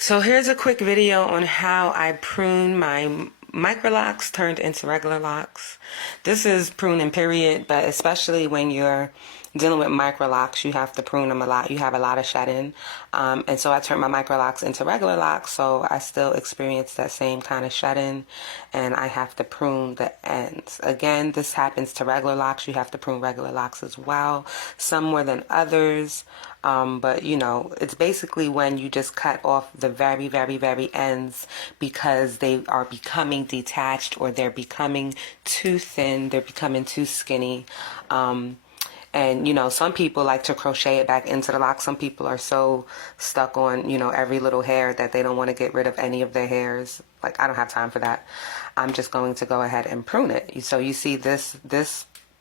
So here's a quick video on how I prune my micro locks turned into regular locks. This is pruning period, but especially when you're dealing with micro locks, you have to prune them a lot. You have a lot of shedding. And so I turned my micro locks into regular locks, so I still experience that same kind of shedding, and I have to prune the ends. Again, this happens to regular locks. You have to prune regular locks as well, some more than others. But you know, it's basically when you just cut off the very, very, very ends because they are becoming detached or they're becoming too thin, they're becoming too skinny. And you know, some people like to crochet it back into the lock. Some people are so stuck on, you know, every little hair that they don't want to get rid of any of their hairs. Like, I don't have time for that. I'm just going to go ahead and prune it. So you see this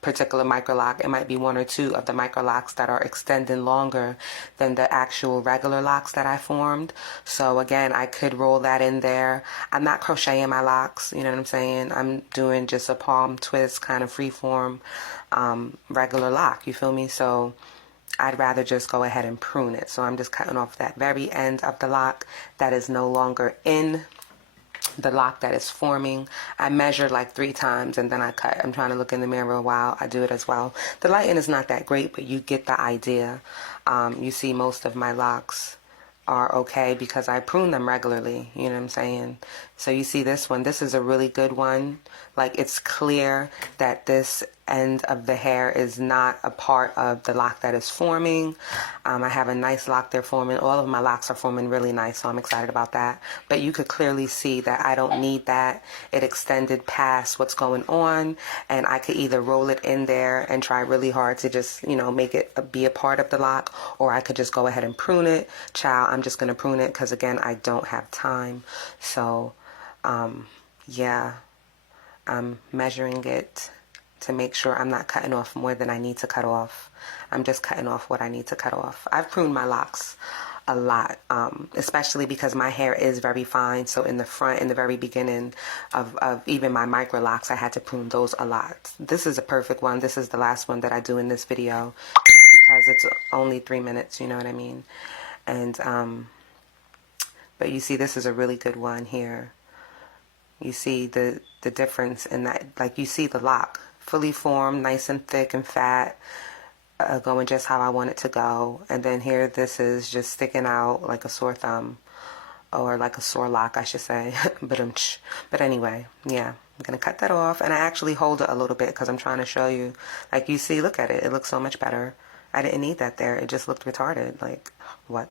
particular micro lock, it might be one or two of the micro locks that are extending longer than the actual regular locks that I formed. So again, I could roll that in there. I'm not crocheting my locks, you know what I'm saying? I'm doing just a palm twist kind of freeform regular lock, you feel me? So I'd rather just go ahead and prune it. So I'm just cutting off that very end of the lock that is no longer in the lock that is forming. I measure like 3 times and then I cut. I'm trying to look in the mirror a while. I do it as well. The lighting is not that great, but you get the idea. You see most of my locks are okay because I prune them regularly, you know what I'm saying? So you see this one, this is a really good one. Like, it's clear that this end of the hair is not a part of the lock that is forming. I have a nice lock there forming. All of my locks are forming really nice, so I'm excited about that. But you could clearly see that I don't need that. It extended past what's going on, and I could either roll it in there and try really hard to just, you know, make it be a part of the lock, or I could just go ahead and prune it. Child, I'm just going to prune it because, again, I don't have time. So, yeah, I'm measuring it to make sure I'm not cutting off more than I need to cut off. I'm just cutting off what I need to cut off. I've pruned my locks a lot, especially because my hair is very fine. So in the front, in the very beginning of even my micro locks, I had to prune those a lot. This is a perfect one. This is the last one that I do in this video because it's only 3 minutes, you know what I mean? And, but you see, this is a really good one here. You see the difference in that, like, you see the lock fully formed, nice and thick and fat, going just how I want it to go. And then here, this is just sticking out like a sore thumb, or like a sore lock, I should say. But anyway, yeah, I'm gonna cut that off, and I actually hold it a little bit because I'm trying to show you. Like, you see, look at it, it looks so much better. I didn't need that there. It just looked retarded. Like, what?